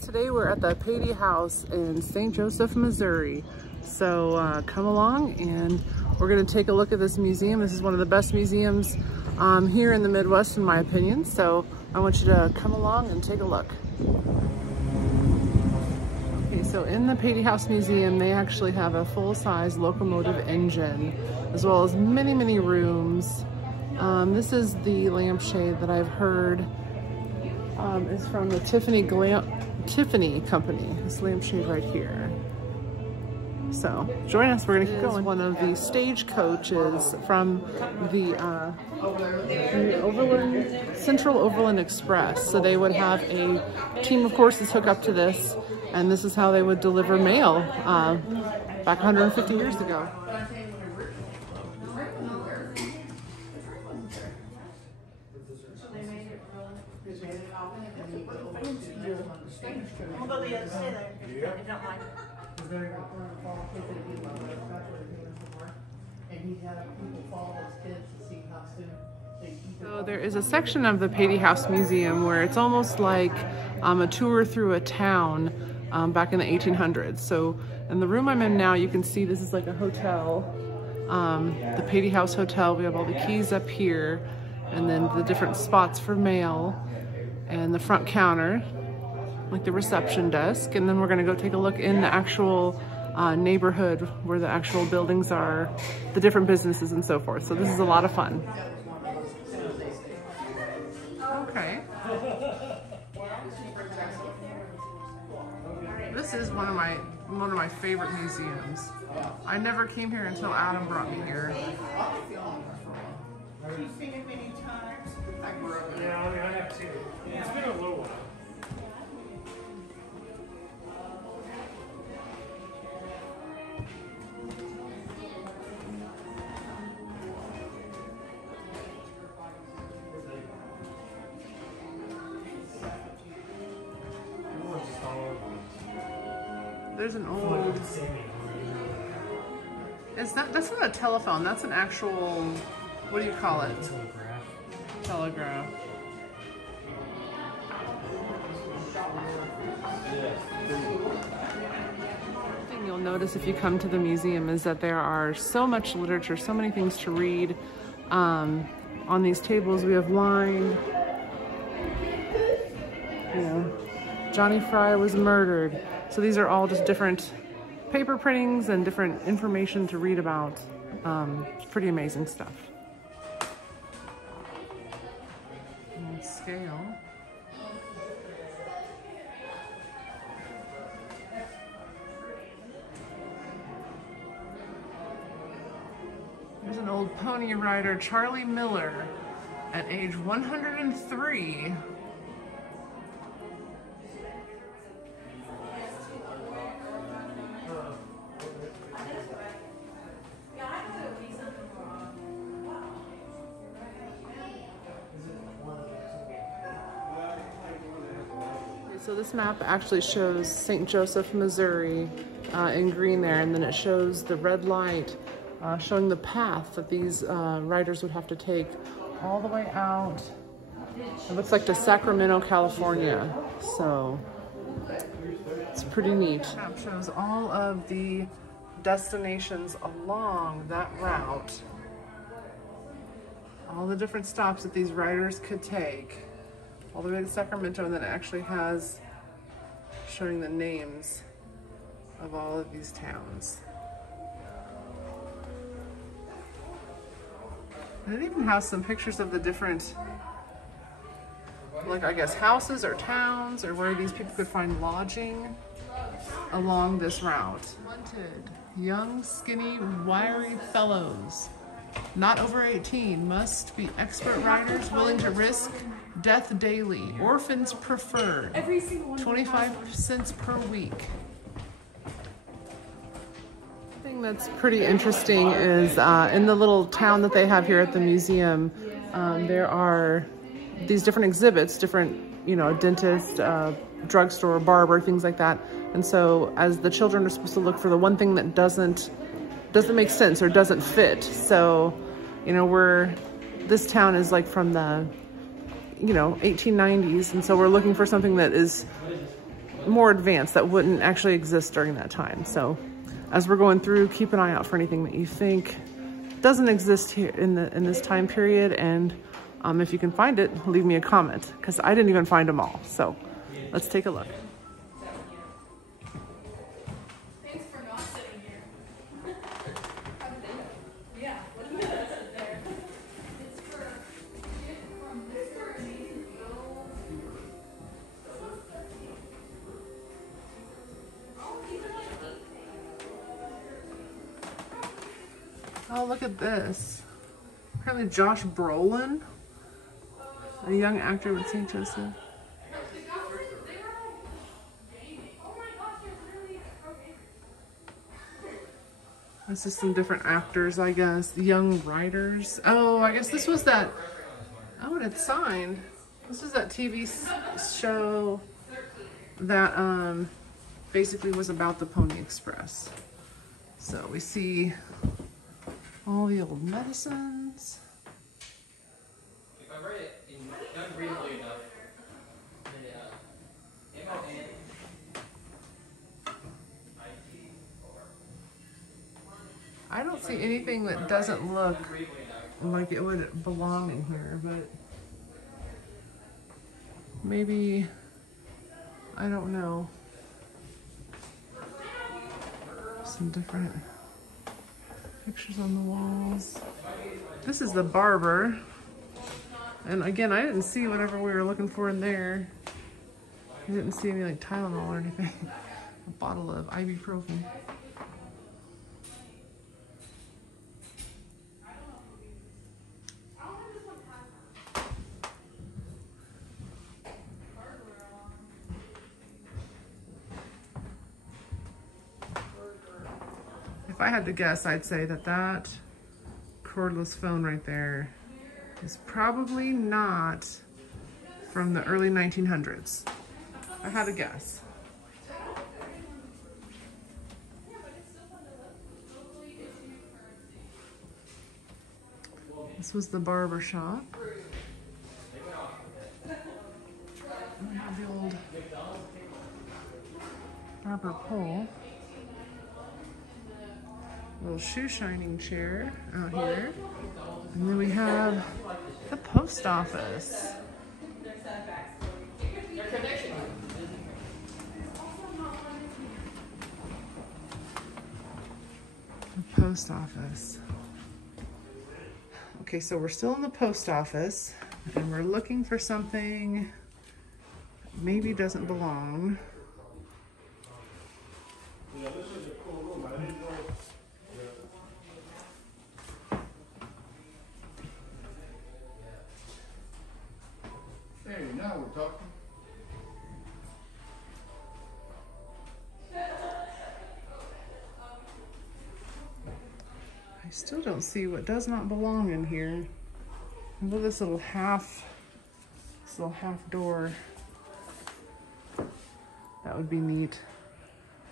Today we're at the Patee House in St. Joseph, Missouri. So come along and we're gonna take a look at this museum. This is one of the best museums here in the Midwest in my opinion. So I want you to come along and take a look. Okay, so in the Patee House Museum, they actually have a full-size locomotive engine, as well as many, many rooms. This is the lampshade that I've heard is from the Tiffany Company, this lampshade right here. So join us, we're gonna keep going. One of the stagecoaches from the Central Overland Express. So they would have a team of horses hook up to this, and this is how they would deliver mail back 150 years ago. We'll go to the other side there. Yeah. I don't mind. So there is a section of the Patee House Museum where it's almost like a tour through a town back in the 1800s. So in the room I'm in now, you can see this is like a hotel, the Patee House Hotel. We have all the keys up here, and then the different spots for mail, and the front counter, like the reception desk. And then we're gonna go take a look in the actual neighborhood where the actual buildings are, the different businesses and so forth. So this is a lot of fun. Okay. This is one of my favorite museums. I never came here until Adam brought me here. You've seen it many times. I grew up in it. Yeah, I have too. It's been a little while. There's an old, that's not a telephone, that's an actual, what do you call it? Telegraph. One thing you'll notice if you come to the museum is that there are so much literature, so many things to read. On these tables we have wine, you know, Johnny Fry was murdered. So these are all just different paper printings and different information to read about. It's pretty amazing stuff. And scale. There's an old pony rider, Charlie Miller, at age 103. So this map actually shows St. Joseph, Missouri in green there, and then it shows the red light showing the path that these riders would have to take all the way out. It looks like to Sacramento, California. So it's pretty neat. The map shows all of the destinations along that route. All the different stops that these riders could take, all the way to Sacramento, and then it actually has showing the names of all of these towns. And it even has some pictures of the different, like I guess houses or towns or where these people could find lodging along this route. Wanted, young, skinny, wiry fellows, not over 18, must be expert riders willing to risk death daily. Orphans preferred. 25 cents per week. The thing that's pretty interesting is in the little town that they have here at the museum, there are these different exhibits, different, you know, dentist, drugstore, barber, things like that. And so as the children are supposed to look for the one thing that doesn't make sense or doesn't fit. So, you know, this town is like from the, you know, 1890s, and so we're looking for something that is more advanced that wouldn't actually exist during that time. So as we're going through, keep an eye out for anything that you think doesn't exist here in this time period. And if you can find it, leave me a comment, because I didn't even find them all. So let's take a look. Thanks for not sitting here. Yeah. Oh, look at this. Apparently Josh Brolin, a young actor with St. Joseph. This is some different actors, I guess. Young writers. Oh, I guess this was that. Oh, and it's signed. This is that TV show that basically was about the Pony Express. So we see all the old medicines. If I write it unreadably enough, I don't see anything that doesn't look like it would belong in here, but maybe, I don't know. Some different pictures on the walls. This is the barber. And again, I didn't see whatever we were looking for in there. I didn't see any like Tylenol or anything. A bottle of ibuprofen. If I had to guess, I'd say that cordless phone right there is probably not from the early 1900s. I had to guess. This was the Barber Shop. We have the old barber pole. Little shoe shining chair out here. And then we have the post office. The post office. Okay, so we're still in the post office and we're looking for something that maybe doesn't belong. Yeah, this is a cool room. I didn't know. Hey, now we're talking. I still don't see what does not belong in here. Look at this little half door. That would be neat.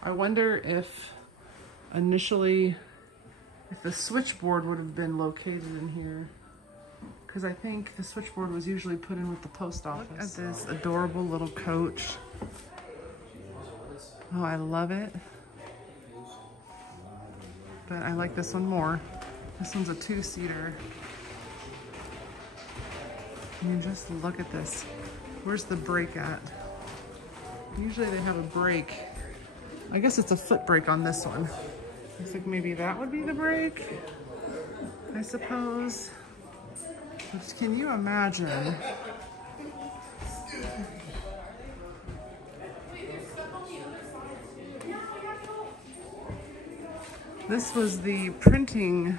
I wonder if initially, if the switchboard would have been located in here. Because I think the switchboard was usually put in with the post office. Look at this adorable little coach. Oh, I love it. But I like this one more. This one's a two-seater. I mean, just look at this. Where's the brake at? Usually they have a brake. I guess it's a foot brake on this one. Looks like maybe that would be the brake, I suppose. But can you imagine? This was the printing,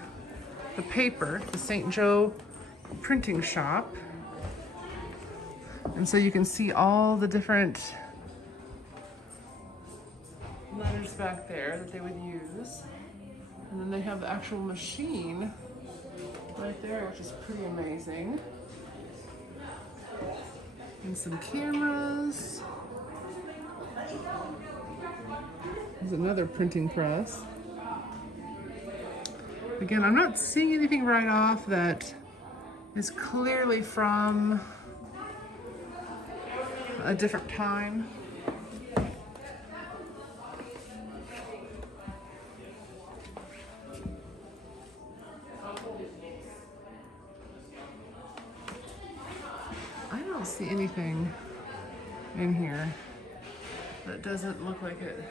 the paper, the St. Joe printing shop. And so you can see all the different letters back there that they would use. And then they have the actual machine right there, which is pretty amazing. And some cameras. There's another printing press. Again, I'm not seeing anything right off that is clearly from a different time. to see anything in here that doesn't look like it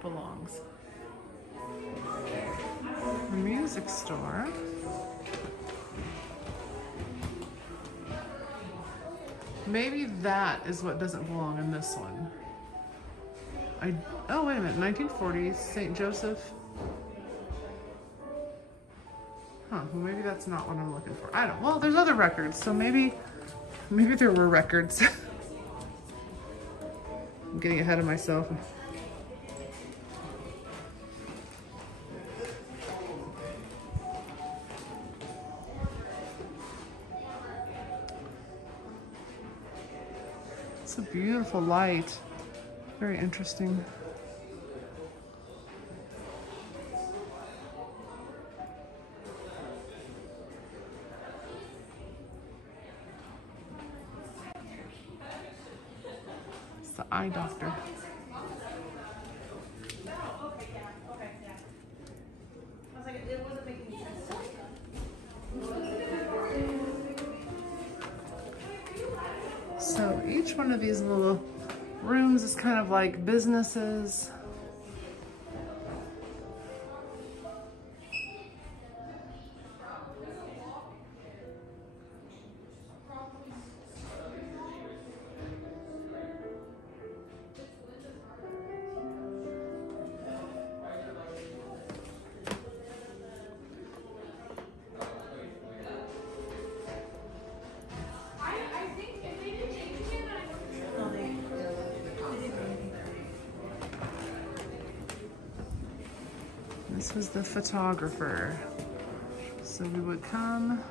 belongs. A music store. Maybe that is what doesn't belong in this one. Oh, wait a minute, 1940s, St. Joseph. Huh, well maybe that's not what I'm looking for. I don't, well, there's other records, so maybe there were records. I'm getting ahead of myself. It's a beautiful light. Very interesting. It's the eye doctor. So each one of these little rooms is kind of like businesses. This was the photographer. So we would come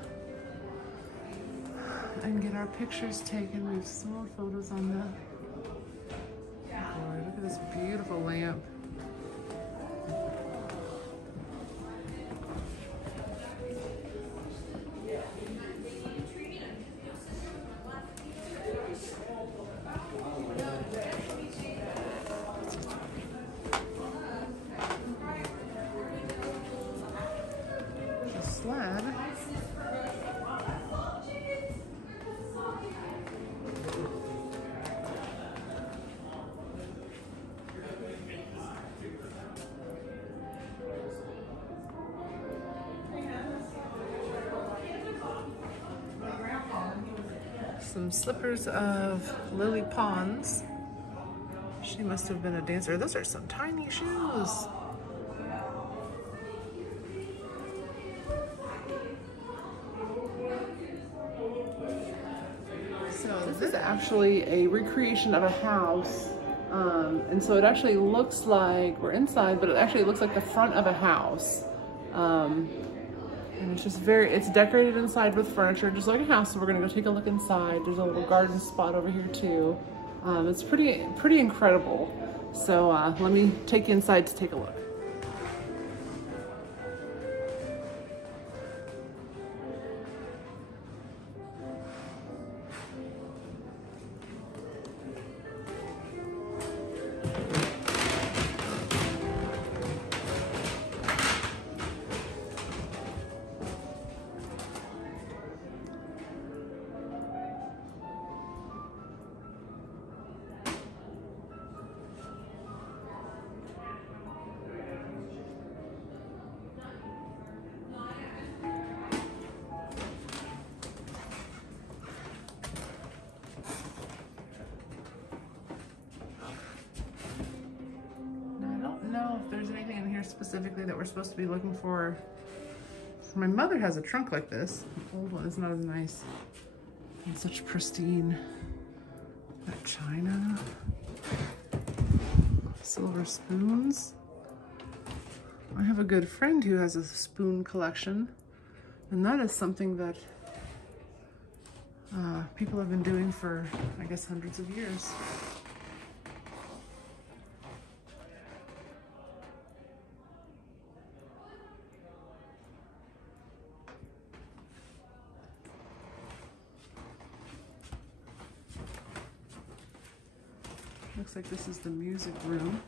and get our pictures taken. We have some more photos on the board. Look at this beautiful lamp. Slab. Some slippers of Lily Pons. She must have been a dancer. Those are some tiny shoes. This is actually a recreation of a house, and so it actually looks like we're inside, but it actually looks like the front of a house, and it's just it's decorated inside with furniture, just like a house. So we're gonna go take a look inside. There's a little garden spot over here too. It's pretty incredible. So let me take you inside to take a look. If there's anything in here specifically that we're supposed to be looking for. My mother has a trunk like this. The old one is not as nice. And such pristine china. Silver spoons. I have a good friend who has a spoon collection, and that is something that people have been doing for, I guess, hundreds of years. Looks like this is the music room.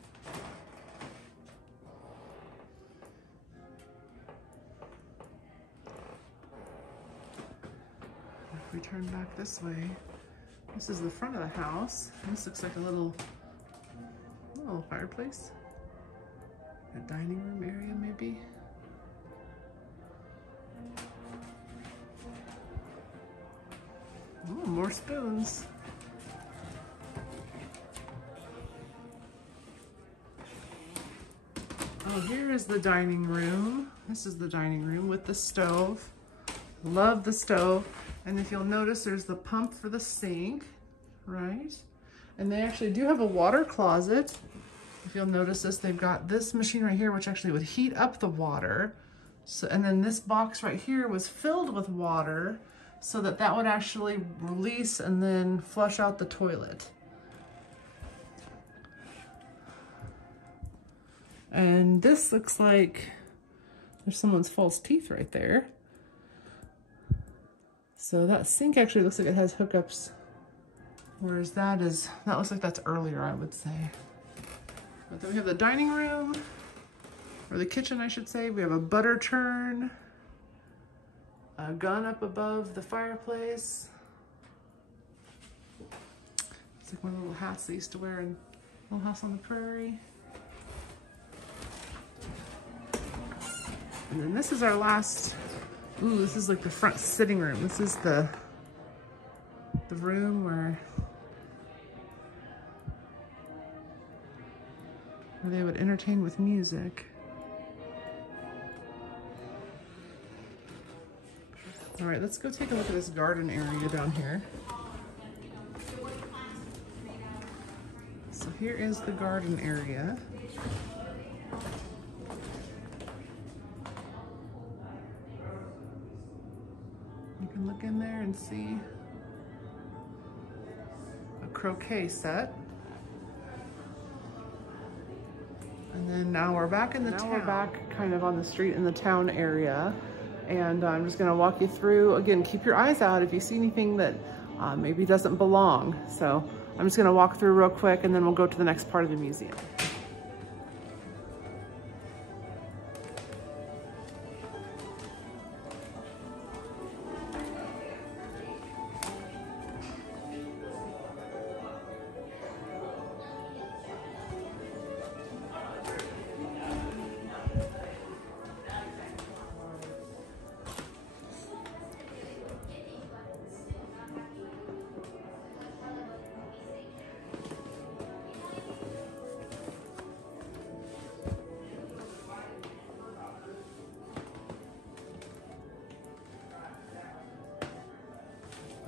We turn back this way. This is the front of the house. This looks like a little fireplace. A dining room area, maybe. Oh, more spoons. Oh, here is the dining room. This is the dining room with the stove. Love the stove. And if you'll notice, there's the pump for the sink, right? And they actually do have a water closet. If you'll notice this, they've got this machine right here, which actually would heat up the water. So, and then this box right here was filled with water so that that would actually release and then flush out the toilet. And this looks like there's someone's false teeth right there. So that sink actually looks like it has hookups, whereas that looks like that's earlier, I would say. But then we have the dining room, or the kitchen, I should say. We have a butter churn, a gun up above the fireplace. It's like one of the little hats they used to wear in Little House on the Prairie. And then this is our last, ooh, this is like the front sitting room. This is the room where they would entertain with music. All right, let's go take a look at this garden area down here. So here is the garden area. You can look in there and see a croquet set. And then now we're back in the town. We're back kind of on the street in the town area. And I'm just gonna walk you through, again, keep your eyes out if you see anything that maybe doesn't belong. So I'm just gonna walk through real quick and then we'll go to the next part of the museum.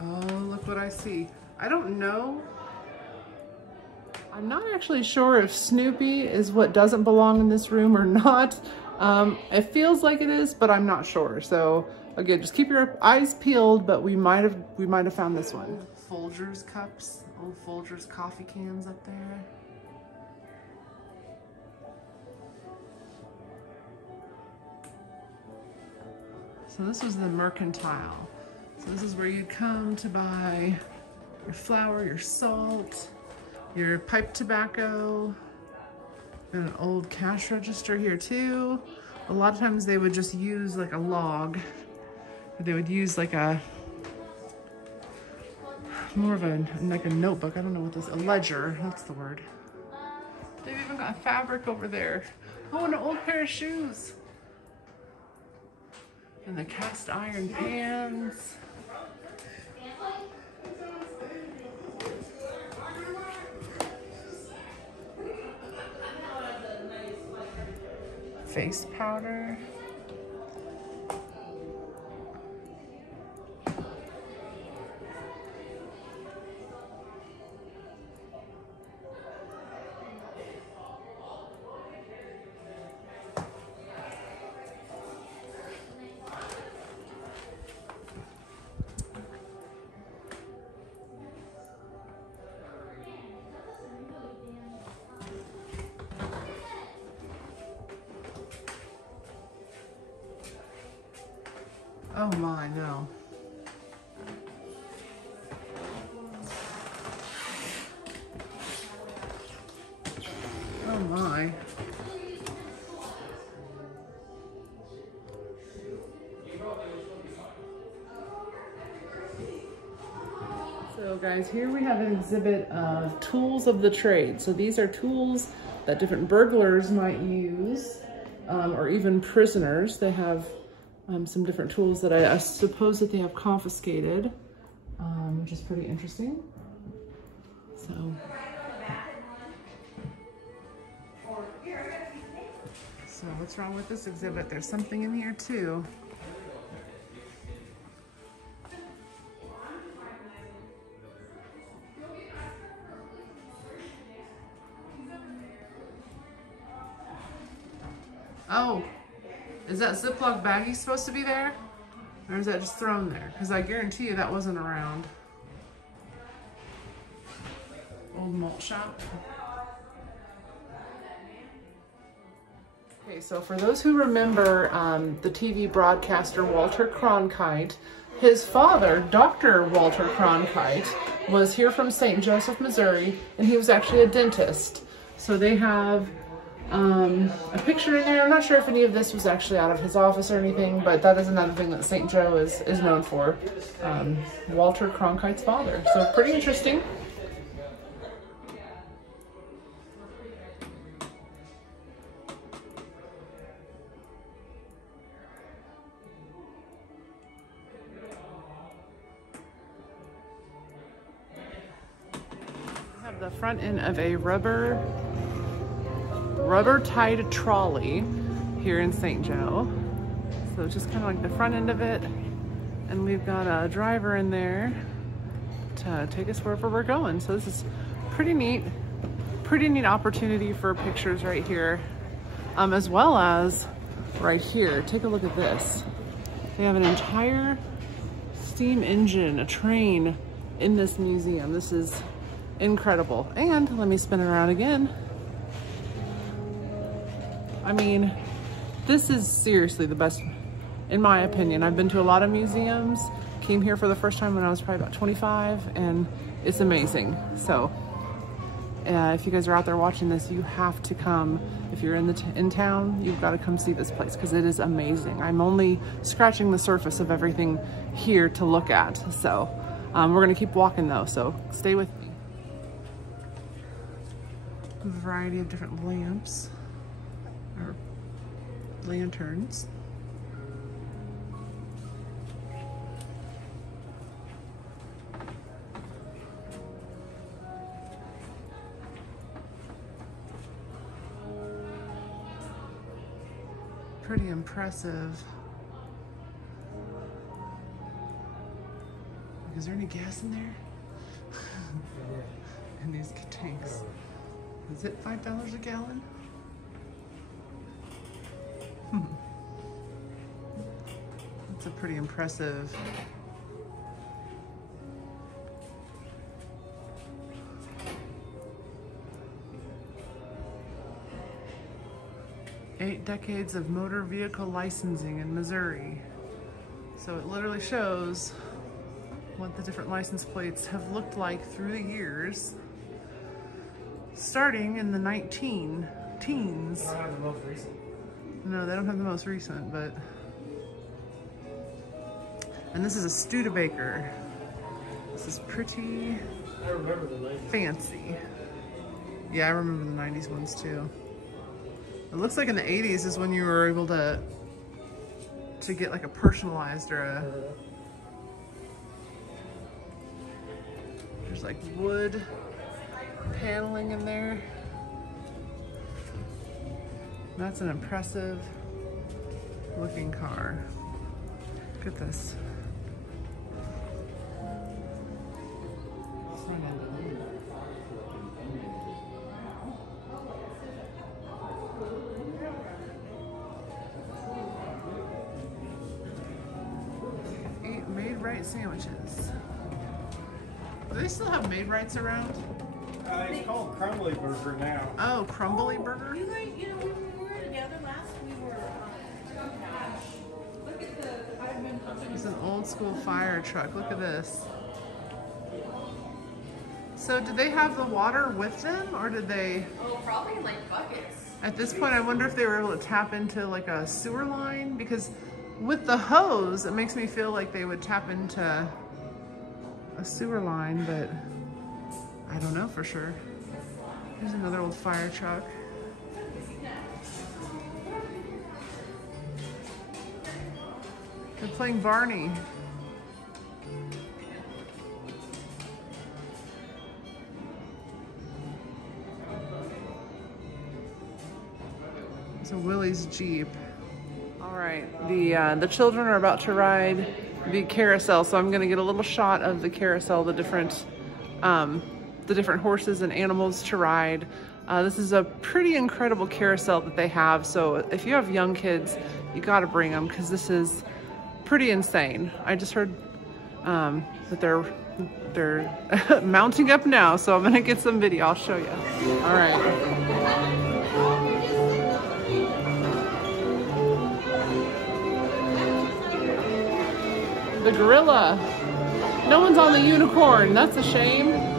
Oh, look what I see. I don't know. I'm not actually sure if Snoopy is what doesn't belong in this room or not. It feels like it is, but I'm not sure. So again, just keep your eyes peeled, but we might have found this one. Folgers cups, old Folgers coffee cans up there. So this was the Mercantile. So this is where you'd come to buy your flour, your salt, your pipe tobacco, and an old cash register here too. A lot of times they would just use like a log. They would use like more of a notebook. I don't know what this, a ledger, that's the word. They've even got fabric over there. Oh, and an old pair of shoes. And the cast iron pans. Face powder. Oh my, no. Oh my. So guys, here we have an exhibit of tools of the trade. So these are tools that different burglars might use, or even prisoners. They have some different tools that I suppose that they have confiscated, which is pretty interesting. So what's wrong with this exhibit? There's something in here too. Oh, is that Ziploc baggie supposed to be there? Or is that just thrown there? Because I guarantee you that wasn't around. Old malt shop. Okay, so for those who remember the TV broadcaster Walter Cronkite, his father, Dr. Walter Cronkite, was here from St. Joseph, Missouri, and he was actually a dentist. So they have a picture in there. I'm not sure if any of this was actually out of his office or anything, but that is another thing that St. Joe is known for. Walter Cronkite's father. So pretty interesting. We have the front end of a rubber tied trolley here in St. Joe. So just kind of like the front end of it. And we've got a driver in there to take us wherever we're going. So this is pretty neat opportunity for pictures right here. As well as right here, take a look at this. They have an entire steam engine, a train in this museum. This is incredible. And let me spin it around again. I mean, this is seriously the best, in my opinion. I've been to a lot of museums, came here for the first time when I was probably about 25, and it's amazing. So if you guys are out there watching this, you have to come. If you're in town, you've got to come see this place because it is amazing. I'm only scratching the surface of everything here to look at. So we're gonna keep walking though, so stay with me. A variety of different lamps. Or lanterns. Pretty impressive. Is there any gas in there? In these tanks. Is it $5 a gallon? That's a pretty impressive. "8 decades of motor vehicle licensing in Missouri." So it literally shows what the different license plates have looked like through the years, starting in the teens. I don't have the most recent. No, they don't have the most recent, but... And this is a Studebaker. This is pretty I remember the 90s. fancy. Yeah, I remember the 90s ones too. It looks like in the 80s is when you were able to get like a personalized or a... There's like wood paneling in there. That's an impressive looking car. Look at this. Eat Made-Right sandwiches. Do they still have Made-Rights around? It's called Crumbly Burger now. Oh, Crumbly Burger? You guys, you know, when we were together last, we were, Look at the, I've been It's an old school fire truck. Look at this. So did they have the water with them, or did they? oh, probably in like buckets. At this point, I wonder if they were able to tap into like a sewer line, because with the hose, it makes me feel like they would tap into a sewer line, but I don't know for sure. There's another old fire truck. They're playing Barney. It's a Willie's Jeep. All right, the children are about to ride the carousel, so I'm gonna get a little shot of the carousel, the different horses and animals to ride. This is a pretty incredible carousel that they have, so if you have young kids, you gotta bring them because this is pretty insane. I just heard that they're mounting up now, so I'm gonna get some video. I'll show you. All right. The gorilla. No one's on the unicorn. That's a shame.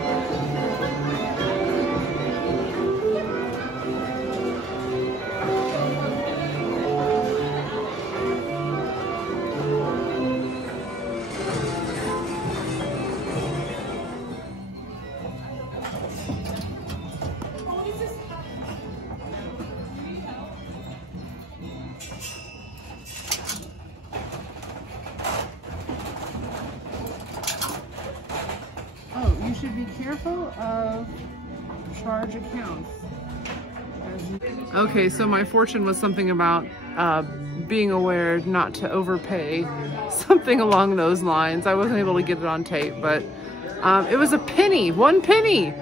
You should be careful of charge accounts. Okay, so my fortune was something about being aware not to overpay, something along those lines. I wasn't able to get it on tape, but it was a penny, 1 penny.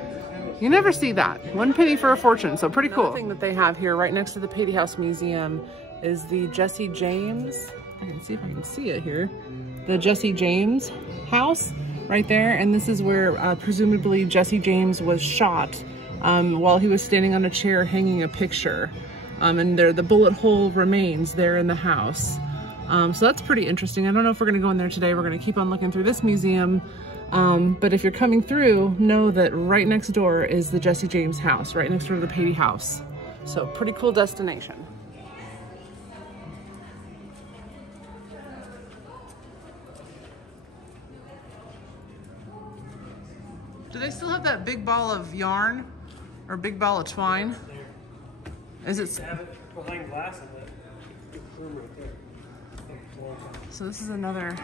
You never see that, 1 penny for a fortune, so pretty cool. Another thing that they have here right next to the Patee House Museum is the Jesse James, I can see if I can see it here, the Jesse James house. Right there, and this is where presumably Jesse James was shot while he was standing on a chair hanging a picture. And there, the bullet hole remains there in the house. So that's pretty interesting. I don't know if we're gonna go in there today. We're gonna keep on looking through this museum. But if you're coming through, know that right next door is the Jesse James house, right next door to the Patee House. So pretty cool destination. Do they still have that big ball of yarn or big ball of twine? Is it? Have it behind glass in it. Big room right there. So this is another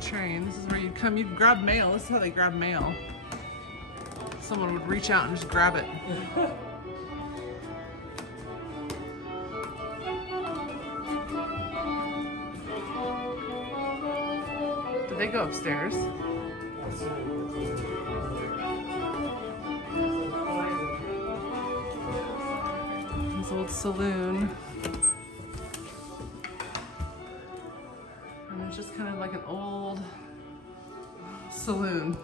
train. This is where you'd come, you'd grab mail. This is how they grab mail. Someone would reach out and just grab it. They go upstairs. This old saloon. And it's just kind of like an old saloon.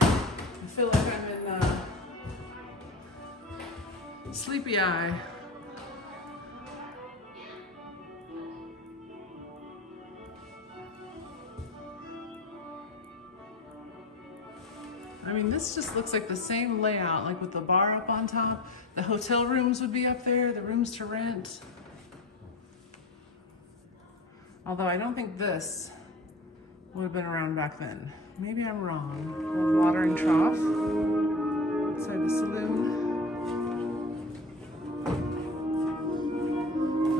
I feel like I'm in Sleepy Eye. I mean, this just looks like the same layout, like with the bar up on top. The hotel rooms would be up there, the rooms to rent. Although I don't think this would have been around back then. Maybe I'm wrong. Old watering trough outside the saloon.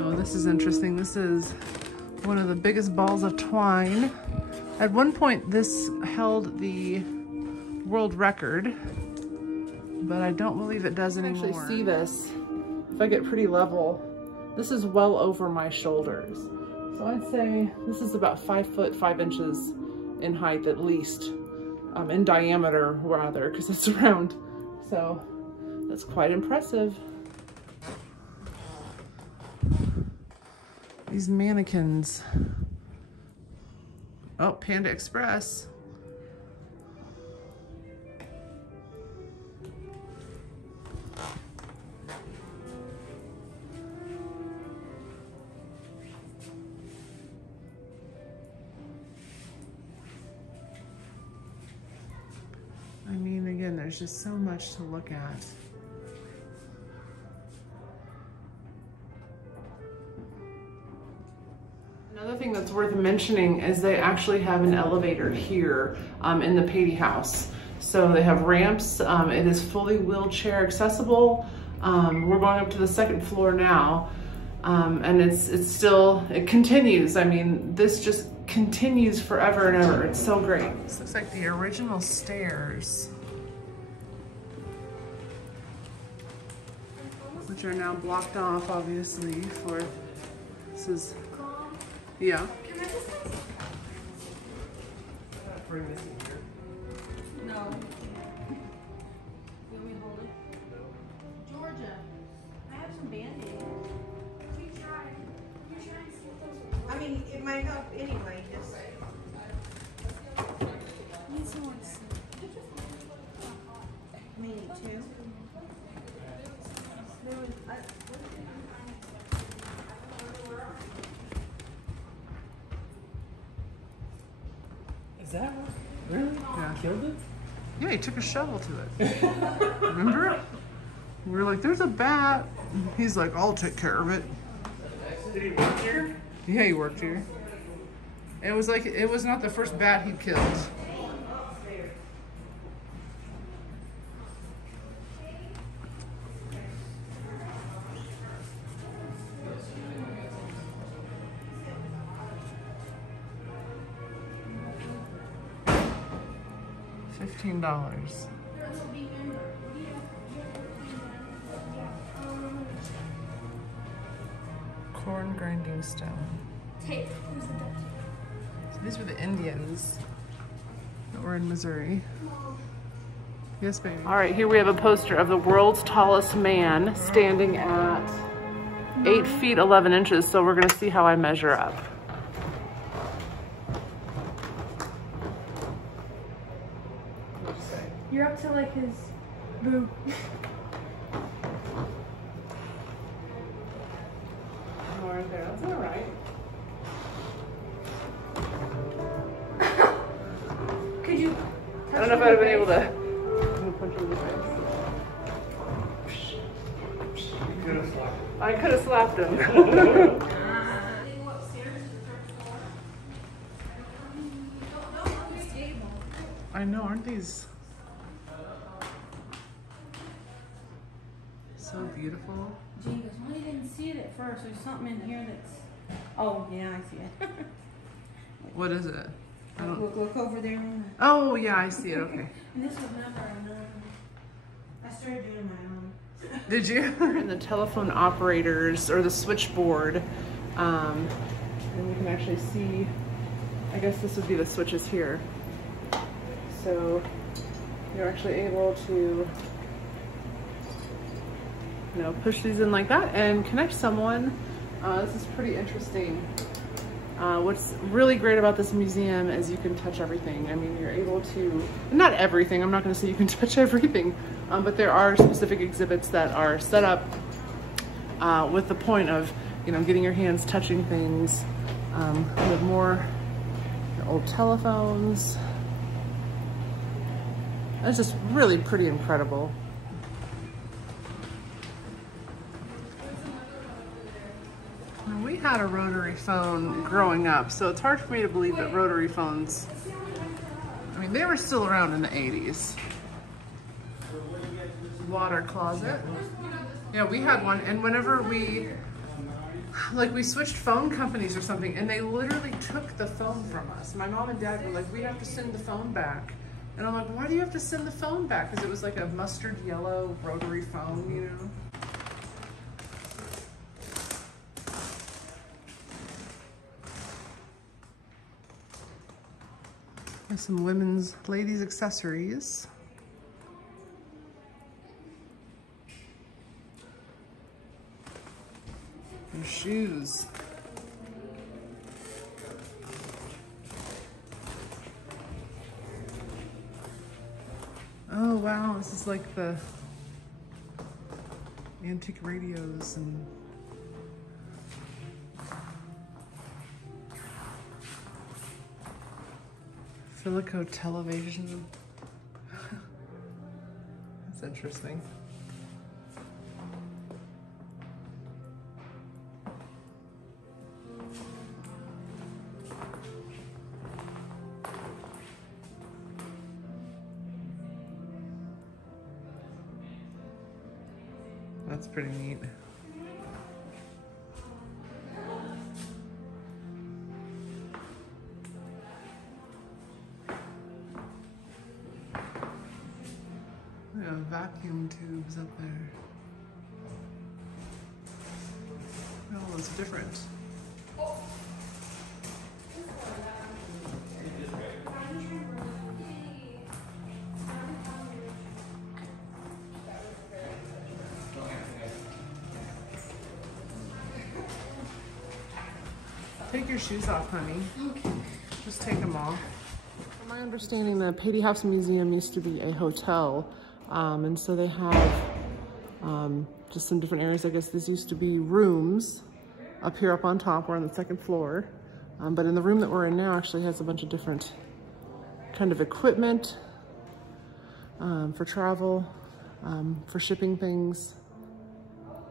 Oh, this is interesting. This is one of the biggest balls of twine. At one point, this held the world record, but I don't believe it does anymore. I can actually see this if I get pretty level. This is well over my shoulders. So I'd say this is about 5 foot 5 inches in height at least, in diameter rather, because it's round. So that's quite impressive. These mannequins. Oh, Panda Express. I mean, again, there's just so much to look at. Another thing that's worth mentioning is they actually have an elevator here in the Patee House. So they have ramps. It is fully wheelchair accessible. We're going up to the second floor now, and it continues. I mean, this just continues forever and ever. It's so great. This looks like the original stairs, which are now blocked off, obviously, for this is, yeah. Can I just Bring this in here. No. You want me to hold it? Georgia, I have some Band-Aids. You try. You try and see what those are. I mean, it might help anyway, just. Need someone to see. Me too. There was, Is that what? Really? Yeah. Killed it? Yeah, he took a shovel to it. Remember? We were like, there's a bat. He's like, I'll take care of it. Did he work here? Yeah, he worked here. It was like, it was not the first bat he'd killed. $15. Corn grinding stone. tape. Who's the duck? So these were the Indians that were in Missouri. Yes, baby. All right, here we have a poster of the world's tallest man standing at 8 feet 11 inches. So we're gonna see how I measure up. You're up to like his boob. More there, that's all right. Could you? I don't know if I'd have been able to. I'm gonna punch you in the face. You could have slapped it. I could have slapped him. I know, aren't these so beautiful? Gee, goes, well, you didn't see it at first. There's something in here that's. Oh, yeah, I see it. What is it? I don't. Look over there. Oh yeah, I see it. Okay. And this was never enough. I started doing my own. Did you? And the telephone operators or the switchboard, and we can actually see. I guess this would be the switches here. So you're actually able to, push these in like that and connect someone. This is pretty interesting. What's really great about this museum is you can touch everything. I mean, you're able to, not everything, I'm not gonna say you can touch everything, but there are specific exhibits that are set up with the point of, getting your hands touching things. With more old telephones. It's just really pretty incredible. We had a rotary phone growing up, so it's hard for me to believe that rotary phones, they were still around in the 80s. Water closet. Yeah, we had one, and whenever we switched phone companies or something, and they literally took the phone from us. My mom and dad were like, we have to send the phone back. And I'm like, why do you have to send the phone back? Because it was like a mustard yellow rotary phone, There's some ladies' accessories. And shoes. Oh wow, this is like the antique radios and Filico television. That's interesting. That's pretty neat. We have vacuum tubes up there. Oh, it's different. Take your shoes off, honey. Okay. Just take them off. From my understanding, the Patee House Museum used to be a hotel, and so they have just some different areas. I guess this used to be rooms up here up on top. We're on the second floor, but in the room that we're in now actually has a bunch of different kind of equipment for travel, for shipping things.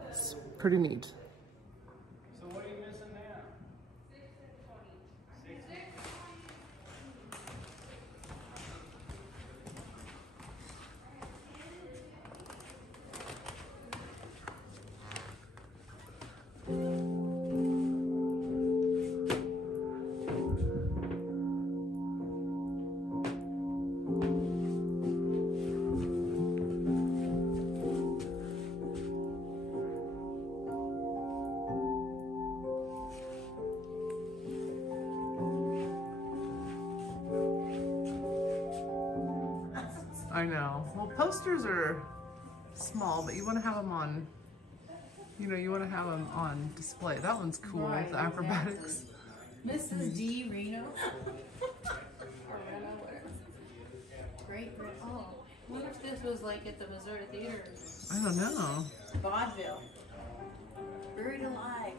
It's pretty neat. I know. Well, posters are small, but you want to have them on, you know, you want to have them on display. That one's cool, right, the acrobatics. Exactly. Mrs. D. Reno. Great. Oh, I wonder if this was like at the Missouri Theater. I don't know. Vaudeville. Buried Alive.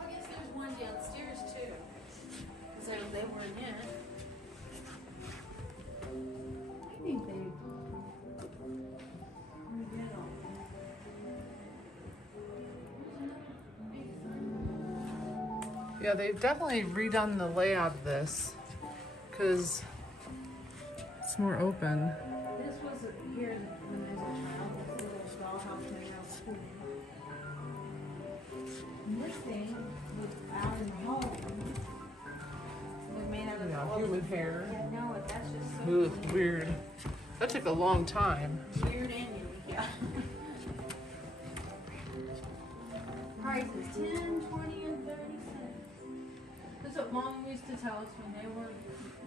I guess there's one downstairs too. Because they were in it. I think they. Yeah, they've definitely redone the layout of this because it's more open. This was here when I was a child. This little dollhouse made out of school. And this thing was out in the home. It was made out of all human hair. Yeah, no, that's just so Ugh, weird. That took a long time. weird and unique. Yeah. Prices 10, 20, and 30 cents. That's what Mom used to tell us when they were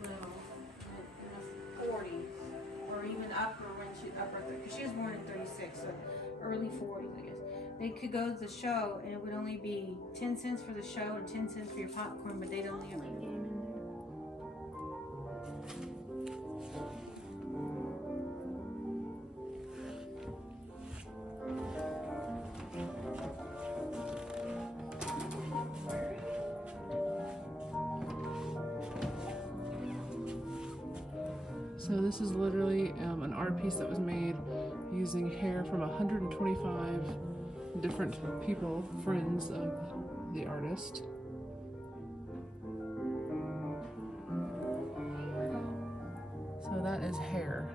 little. It was 40s, or even upper when because she was born in 36, so early 40s, I guess. They could go to the show and it would only be 10 cents for the show and 10 cents for your popcorn, but they'd only have a game in there. So this is literally an art piece that was made using hair from 125 different people, friends of the artist. So that is hair.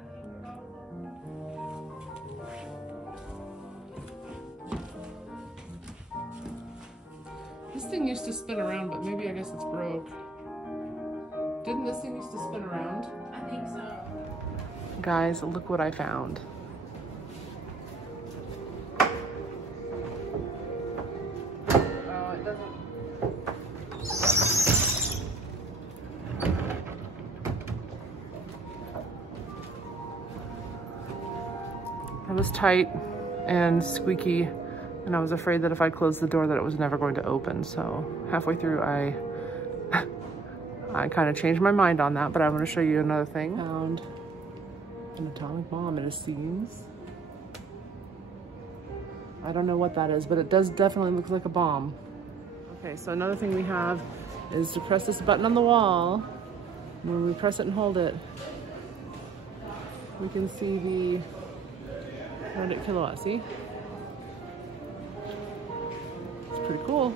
This thing used to spin around, but maybe I guess it's broke. Didn't this thing used to spin around? I think so. Guys, look what I found. Oh, it doesn't. It was tight and squeaky, and I was afraid that if I closed the door that it was never going to open. So halfway through, I kind of changed my mind on that, but I'm going to show you another thing. Found an atomic bomb, it seems. I don't know what that is, but it does definitely look like a bomb. Okay, so another thing we have is to press this button on the wall. When we press it and hold it, we can see the 100 kilowatt, see? It's pretty cool.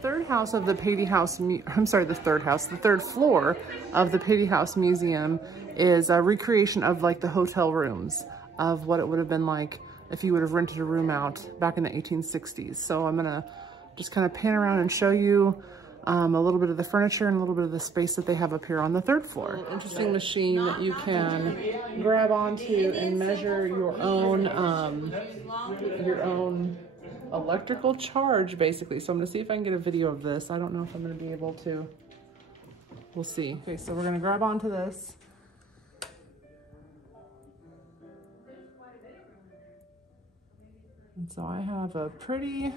third house of the Patee House, the third floor of the Patee House Museum is a recreation of like the hotel rooms of what it would have been like if you would have rented a room out back in the 1860s. So I'm gonna just kind of pan around and show you a little bit of the furniture and a little bit of the space that they have up here on the third floor. Interesting machine that you can grab onto and measure your own electrical charge, basically. So I'm gonna see if I can get a video of this. I don't know if I'm gonna be able to. We'll see. Okay, so we're gonna grab onto this. And so I have a pretty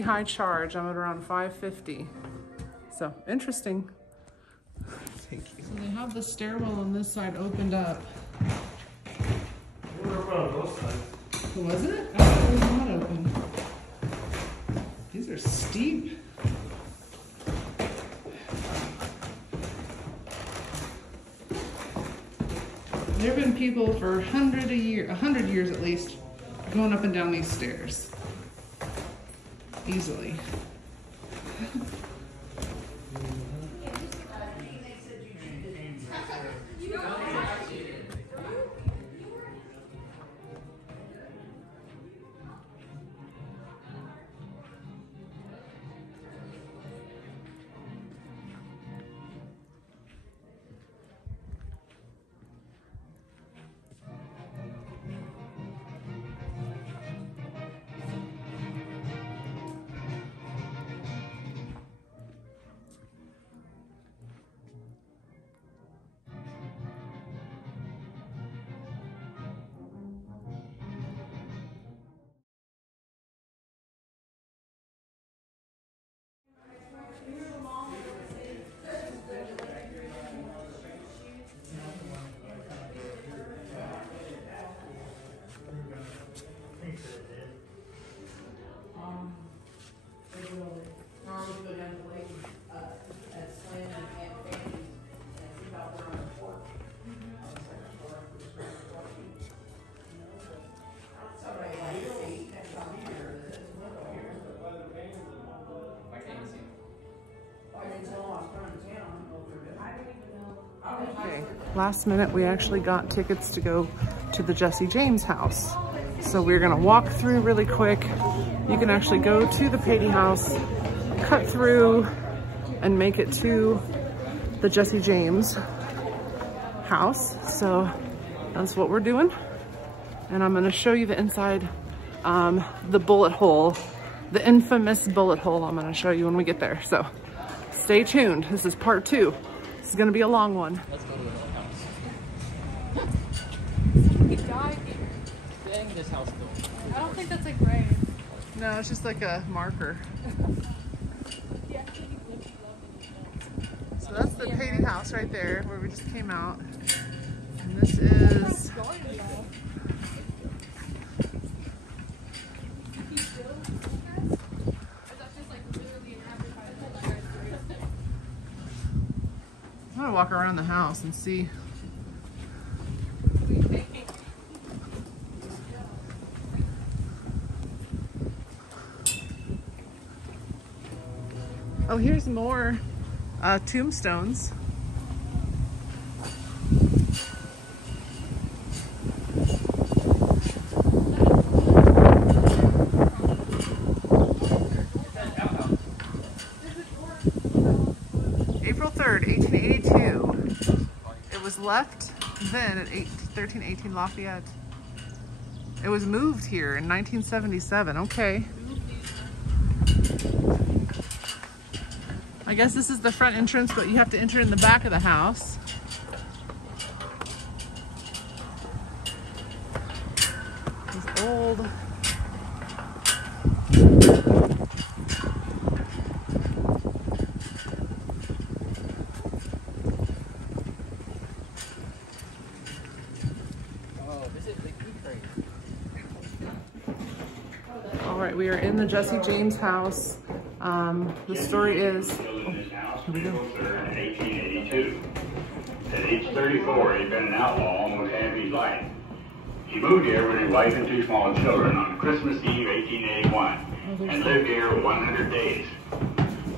high charge. I'm at around 550. So interesting. Thank you. So they have the stairwell on this side opened up. We're on both sides. Was it? I thought it was not open. These are steep. There have been people for 100 years at least, going up and down these stairs. Easily. Okay, last minute we actually got tickets to go to the Jesse James house. So we're gonna walk through really quick. You can actually go to the Patee House, cut through, and make it to the Jesse James house. So that's what we're doing. And I'm gonna show you the inside, the bullet hole, the infamous bullet hole I'm gonna show you when we get there. So stay tuned. This is part 2. This is gonna be a long one. Let's go to another house. He died here. Dang, this house though. I don't think that's a grave. No, it's just like a marker. So that's the Patee House right there where we just came out. And this is... I'm gonna walk around the house and see. Oh, here's more tombstones. April 3rd, 1882. It was left then at 1318 Lafayette. It was moved here in 1977. Okay. I guess this is the front entrance, but you have to enter in the back of the house. It's old. All right, we are in the Jesse James house. The story is, here we go. 1882. At age 34, he'd been an outlaw almost half his life. He moved here with his wife and two small children on Christmas Eve 1881 and lived here 100 days.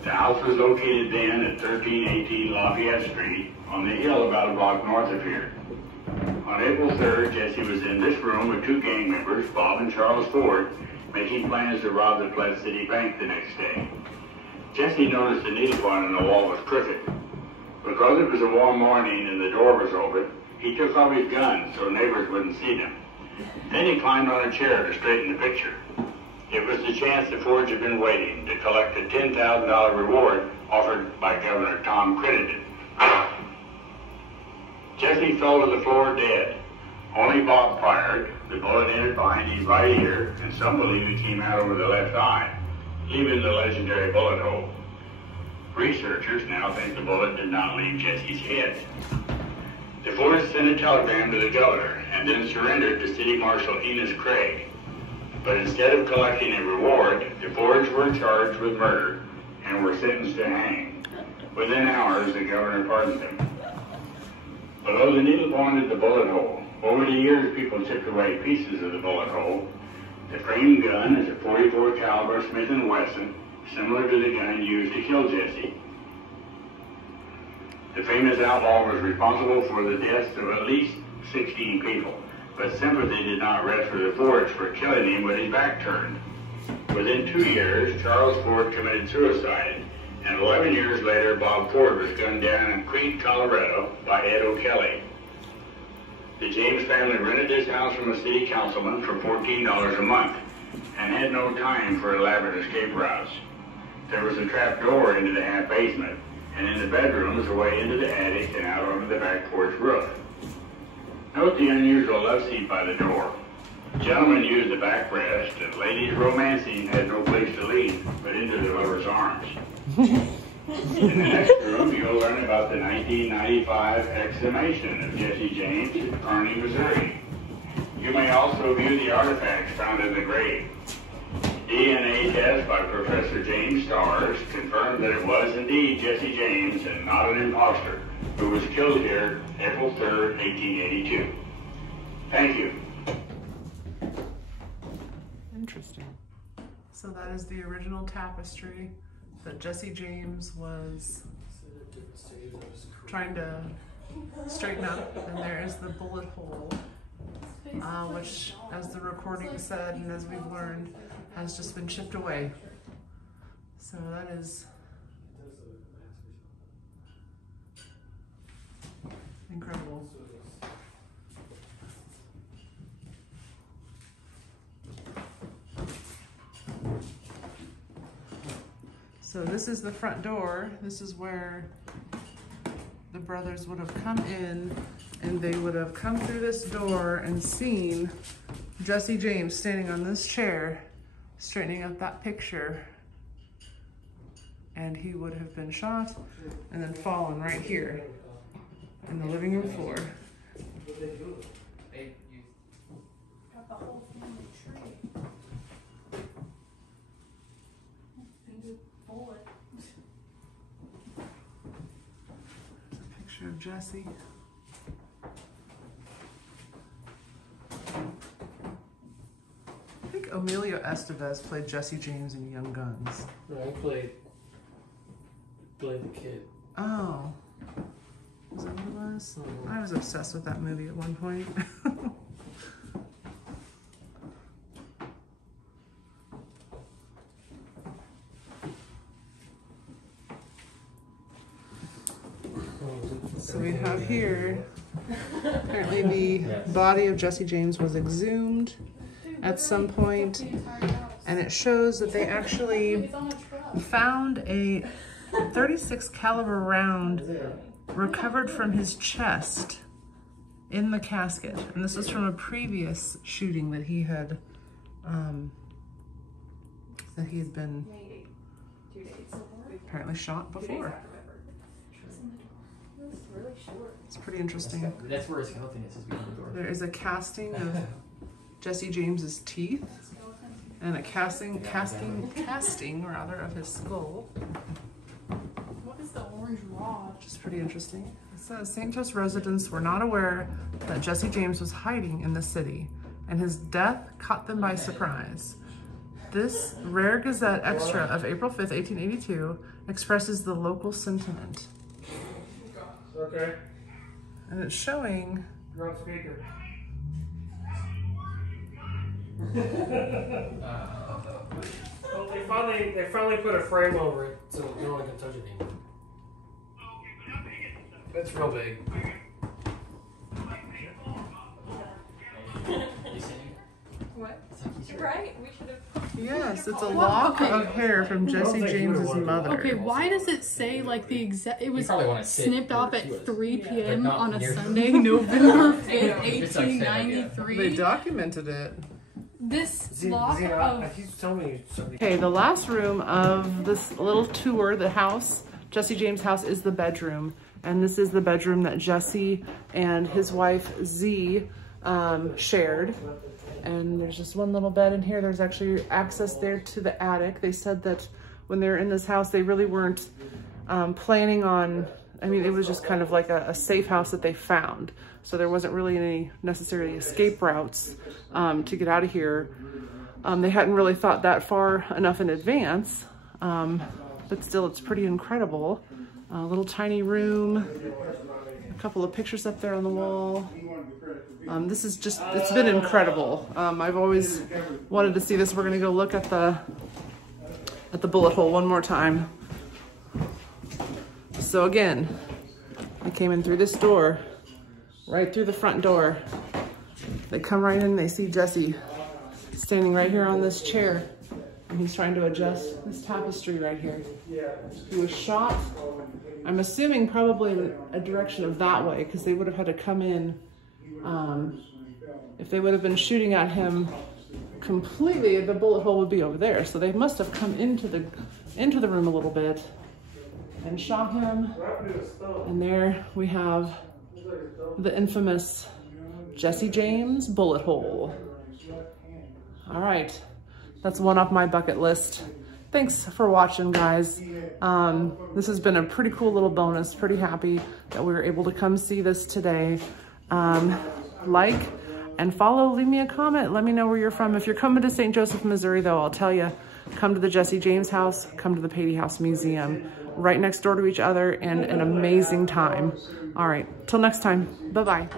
The house was located then at 1318 Lafayette Street on the hill about a block north of here. On April 3rd, Jesse was in this room with two gang members, Bob and Charles Ford, making plans to rob the Pledge City Bank the next day. Jesse noticed the needle point on the wall was crooked. Because it was a warm morning and the door was open, he took off his gun so neighbors wouldn't see them. Then he climbed on a chair to straighten the picture. It was the chance the Fords had been waiting to collect a $10,000 reward offered by Governor Tom Crittenden. Jesse fell to the floor dead. Only Bob fired. The bullet entered behind his right ear, and some believe it came out over the left eye, leaving the legendary bullet hole. Researchers now think the bullet did not leave Jesse's head. The Fords sent a telegram to the governor and then surrendered to City Marshal Enos Craig. But instead of collecting a reward, the Fords were charged with murder and were sentenced to hang. Within hours, the governor pardoned them. Below the needle point is the bullet hole. Over the years, people chipped away pieces of the bullet hole. The framed gun is a .44 caliber Smith & Wesson, similar to the gun used to kill Jesse. The famous outlaw was responsible for the deaths of at least 16 people, but sympathy did not rest with the Fords for killing him with his back turned. Within 2 years, Charles Ford committed suicide, and 11 years later, Bob Ford was gunned down in Crete, Colorado by Ed O'Kelly. The James family rented this house from a city councilman for $14 a month and had no time for elaborate escape routes. There was a trap door into the half basement, and in the bedrooms, a way into the attic and out onto the back porch roof. Note the unusual love seat by the door. Gentlemen used the backrest, and ladies romancing had no place to lean but into their lover's arms. In the next room, you'll learn about the 1995 exhumation of Jesse James in Kearney, Missouri. You may also view the artifacts found in the grave. DNA test by Professor James Starrs confirmed that it was indeed Jesse James and not an imposter who was killed here April 3rd, 1882. Thank you. Interesting. So that is the original tapestry that Jesse James was trying to straighten up, and there is the bullet hole, which, as the recording said and as we've learned, has just been chipped away. So that is incredible. So this is the front door. This is where the brothers would have come in, and they would have come through this door and seen Jesse James standing on this chair, straightening up that picture. And he would have been shot and then fallen right here in the living room floor. Got the whole family tree. Painted bullet. A picture of Jesse. I think Emilio Estevez played Jesse James in Young Guns. No, I played the kid. Oh. Was that what it was? I was obsessed with that movie at one point. So we have here, apparently the body of Jesse James was exhumed at some point, and it shows that they actually found a .36 caliber round recovered from his chest in the casket. And this was from a previous shooting that he had been apparently shot before. It's pretty interesting. That's where his skeleton is behind the door. There is a casting of Jesse James's teeth and a casting of his skull. What is the orange rod? Which is pretty interesting. It says St. Joe's residents were not aware that Jesse James was hiding in the city. and his death caught them by surprise. This rare Gazette extra of April 5th, 1882 expresses the local sentiment. Okay. And it's showing... You're on speaker. Well, they finally put a frame over it so no one can touch it anymore. It's real big. What? Right? We should have. Yes, it's a lock of hair from Jesse James's mother. Okay, why does it say like the exact? It was snipped off at 3 p.m. on a Sunday, November 5th, 1893. They documented it. This lock of. He's telling me something. Okay, the last room of this little tour, the house, Jesse James' house, is the bedroom. And this is the bedroom that Jesse and his wife, Z, shared. And there's just one little bed in here. There's actually access there to the attic. They said that when they were in this house, they really weren't planning on, I mean, it was just kind of like a safe house that they found. So there wasn't really any necessarily escape routes to get out of here. They hadn't really thought that far enough in advance, but still it's pretty incredible. A little tiny room, a couple of pictures up there on the wall. This is just, it's been incredible. I've always wanted to see this. We're gonna go look at the bullet hole one more time. So again, I came in through this door, right through the front door. They come right in, they see Jesse standing right here on this chair, and he's trying to adjust this tapestry right here. He was shot, I'm assuming probably in a direction of that way, because they would have had to come in. If they would have been shooting at him completely, the bullet hole would be over there. So they must have come into the room a little bit and shot him. And there we have the infamous Jesse James bullet hole. All right, that's one off my bucket list. Thanks for watching, guys. This has been a pretty cool little bonus. Pretty happy that we were able to come see this today. Like and follow, leave me a comment, let me know where you're from. If you're coming to St. Joseph, Missouri, though, I'll tell you, come to the Jesse James house, come to the Patee House Museum, right next door to each other, and an amazing time. All right, till next time, bye-bye.